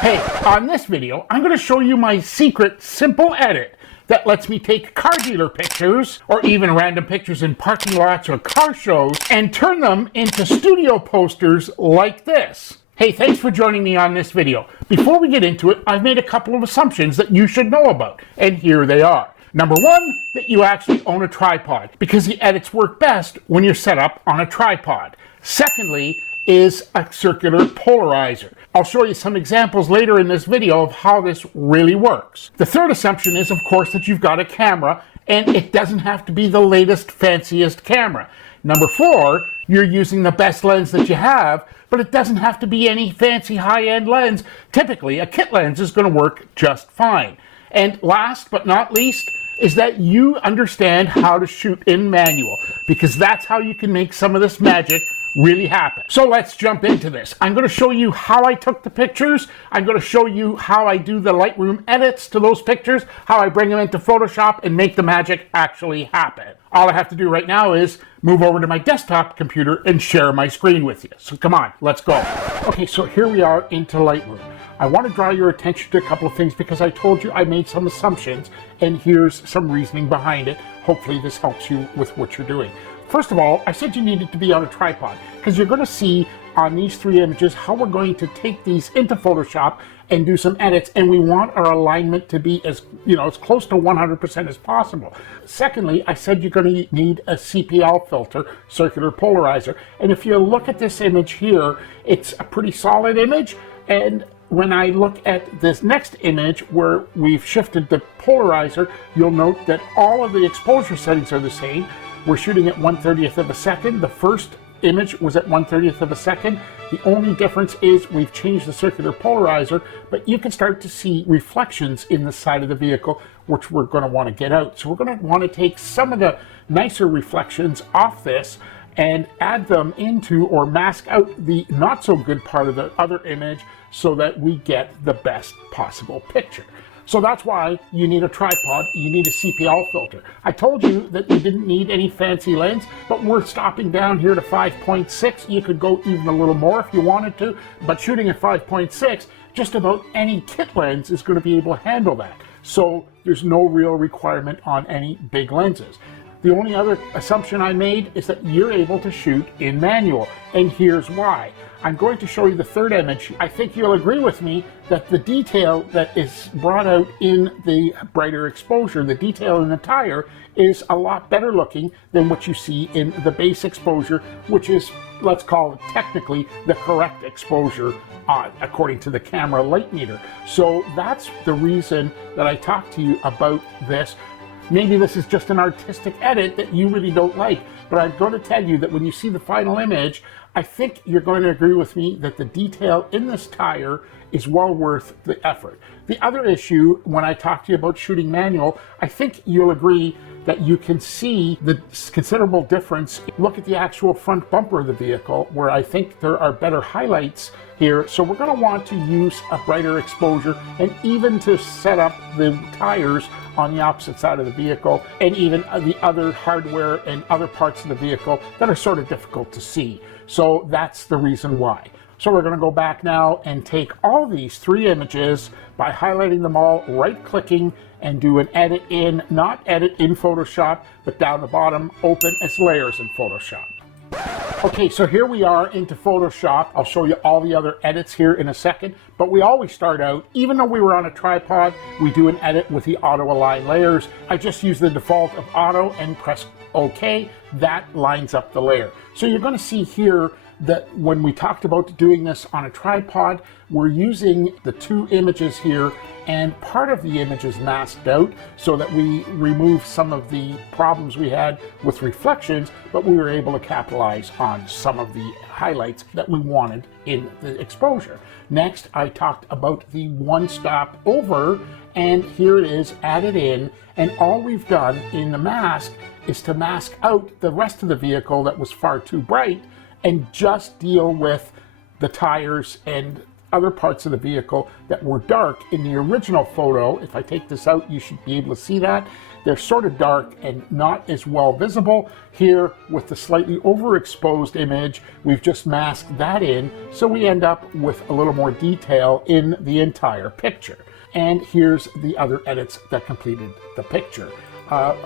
Hey, on this video, I'm going to show you my secret simple edit that lets me take car dealer pictures or even random pictures in parking lots or car shows and turn them into studio posters like this. Hey, thanks for joining me on this video. Before we get into it, I've made a couple of assumptions that you should know about, and here they are. Number one, that you actually own a tripod, because the edits work best when you're set up on a tripod. Secondly, is a circular polarizer. I'll show you some examples later in this video of how this really works. The third assumption is, of course, that you've got a camera, and it doesn't have to be the latest, fanciest camera. Number four, you're using the best lens that you have, but it doesn't have to be any fancy high-end lens. Typically, a kit lens is going to work just fine. And last but not least, is that you understand how to shoot in manual, because that's how you can make some of this magic really happen. So let's jump into this. I'm going to show you how I took the pictures. I'm going to show you how I do the Lightroom edits to those pictures, how I bring them into Photoshop and make the magic actually happen. All I have to do right now is move over to my desktop computer and share my screen with you. So come on, let's go. Okay, so here we are into Lightroom. I want to draw your attention to a couple of things because I told you I made some assumptions, and here's some reasoning behind it. Hopefully this helps you with what you're doing. First of all, I said you needed to be on a tripod because you're going to see on these three images how we're going to take these into Photoshop and do some edits, and we want our alignment to be as close to 100% as possible. Secondly, I said you're going to need a CPL filter, circular polarizer, and if you look at this image here, it's a pretty solid image, and when I look at this next image where we've shifted the polarizer, you'll note that all of the exposure settings are the same. We're shooting at 1/30th of a second. The first image was at 1/30th of a second. The only difference is we've changed the circular polarizer, but you can start to see reflections in the side of the vehicle, which we're going to want to get out. So we're going to want to take some of the nicer reflections off this and add them into or mask out the not so good part of the other image so that we get the best possible picture. So that's why you need a tripod, you need a CPL filter. I told you that you didn't need any fancy lens, but we're stopping down here to 5.6. You could go even a little more if you wanted to, but shooting at 5.6, just about any kit lens is going to be able to handle that. So there's no real requirement on any big lenses. The only other assumption I made is that you're able to shoot in manual, and here's why. I'm going to show you the third image. I think you'll agree with me that the detail that is brought out in the brighter exposure, the detail in the tire, is a lot better looking than what you see in the base exposure, which is, let's call it technically, the correct exposure according to the camera light meter. So that's the reason that I talked to you about this. Maybe this is just an artistic edit that you really don't like, but I'm going to tell you that when you see the final image, I think you're going to agree with me that the detail in this tire is well worth the effort. The other issue, when I talk to you about shooting manual, I think you'll agree that you can see the considerable difference. Look at the actual front bumper of the vehicle, where I think there are better highlights here. So we're going to want to use a brighter exposure, and even to set up the tires on the opposite side of the vehicle, and even the other hardware and other parts of the vehicle that are sort of difficult to see. So that's the reason why. So we're going to go back now and take all these three images by highlighting them all, right-clicking, and do an edit in, not edit in Photoshop, but down the bottom, open as layers in Photoshop. Okay, so here we are into Photoshop. I'll show you all the other edits here in a second, but we always start out, even though we were on a tripod, we do an edit with the auto align layers. I just use the default of auto and press OK. That lines up the layer. So you're going to see here that when we talked about doing this on a tripod, we're using the two images here, and part of the image is masked out so that we remove some of the problems we had with reflections, but we were able to capitalize on some of the highlights that we wanted in the exposure. Next, I talked about the one stop over, and here it is added in, and all we've done in the mask is to mask out the rest of the vehicle that was far too bright and just deal with the tires and other parts of the vehicle that were dark in the original photo. If I take this out, you should be able to see that. They're sort of dark and not as well visible. Here, with the slightly overexposed image, we've just masked that in, so we end up with a little more detail in the entire picture. And here's the other edits that completed the picture.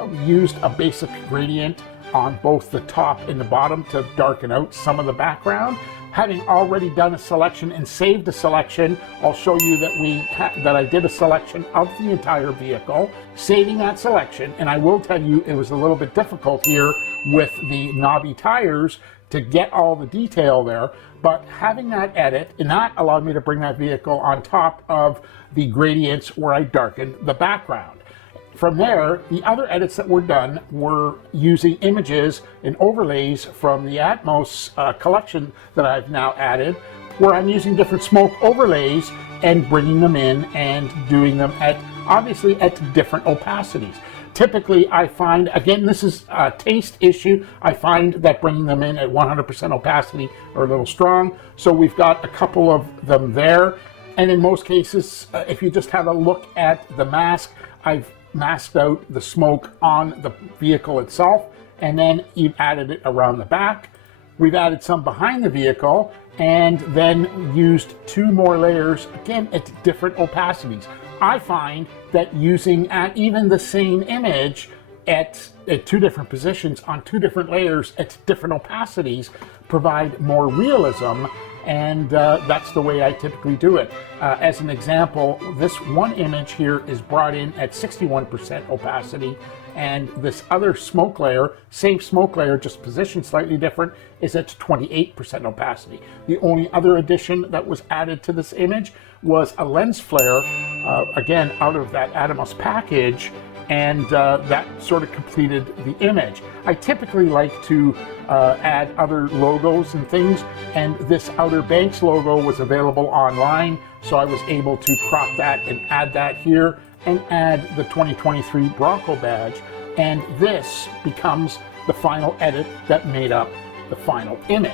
We used a basic gradient on both the top and the bottom to darken out some of the background. Having already done a selection and saved a selection, I'll show you that I did a selection of the entire vehicle, saving that selection, and I will tell you it was a little bit difficult here with the knobby tires to get all the detail there, but having that edit, and that allowed me to bring that vehicle on top of the gradients where I darkened the background. From there, the other edits that were done were using images and overlays from the Atmos collection that I've now added, where I'm using different smoke overlays and bringing them in and doing them obviously at different opacities. Typically, I find, again, this is a taste issue, I find that bringing them in at 100% opacity are a little strong, so we've got a couple of them there. And in most cases, if you just have a look at the mask, I've masked out the smoke on the vehicle itself, and then you've added it around the back. We've added some behind the vehicle, and then used 2 more layers, again, at different opacities. I find that using even the same image at 2 different positions on 2 different layers at different opacities provide more realism, and that's the way I typically do it. As an example, this one image here is brought in at 61% opacity, and this other smoke layer, same smoke layer, just positioned slightly different, is at 28% opacity. The only other addition that was added to this image was a lens flare, again, out of that Atmos package, and that sort of completed the image. I typically like to add other logos and things, and this Outer Banks logo was available online, so I was able to crop that and add that here, and add the 2023 Bronco badge, and this becomes the final edit that made up the final image.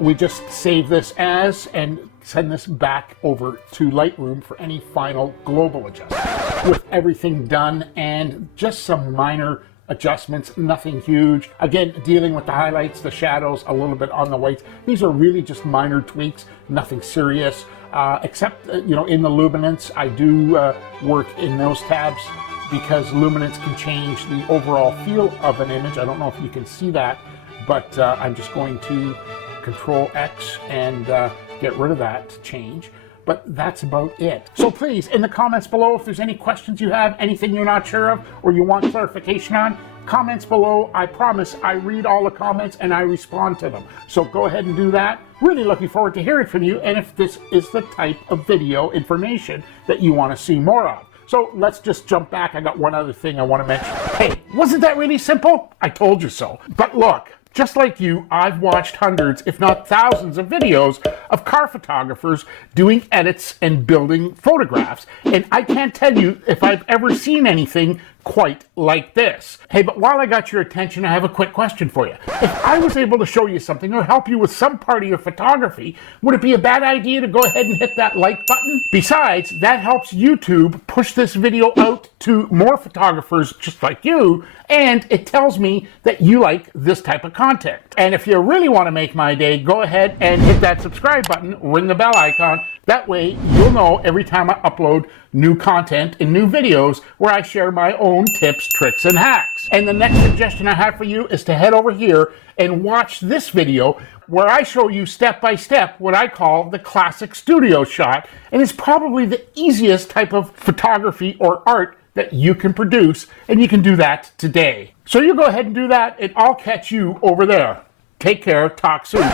We just save this as and send this back over to Lightroom for any final global adjustments. With everything done and just some minor adjustments, nothing huge. Again, dealing with the highlights, the shadows, a little bit on the whites. These are really just minor tweaks, nothing serious, except, in the luminance, I do work in those tabs because luminance can change the overall feel of an image. I don't know if you can see that, but I'm just going to Control X and get rid of that change. But that's about it. So please, in the comments below, if there's any questions you have, anything you're not sure of, or you want clarification on, comments below. I promise I read all the comments and I respond to them. So go ahead and do that. Really looking forward to hearing from you, and if this is the type of video information that you want to see more of. So let's just jump back. I got one other thing I want to mention. Hey, wasn't that really simple? I told you so. But look, just like you, I've watched hundreds, if not thousands, of videos of car photographers doing edits and building photographs. And I can't tell you if I've ever seen anything quite like this. Hey, but while I got your attention, I have a quick question for you. If I was able to show you something or help you with some part of your photography, would it be a bad idea to go ahead and hit that like button? Besides, that helps YouTube push this video out to more photographers just like you, and it tells me that you like this type of content. And if you really want to make my day, go ahead and hit that subscribe button, ring the bell icon. That way you'll know every time I upload new content and new videos where I share my own tips, tricks, and hacks. And the next suggestion I have for you is to head over here and watch this video where I show you step by step what I call the classic studio shot. And it's probably the easiest type of photography or art that you can produce, and you can do that today. So you go ahead and do that, and I'll catch you over there. Take care, talk soon.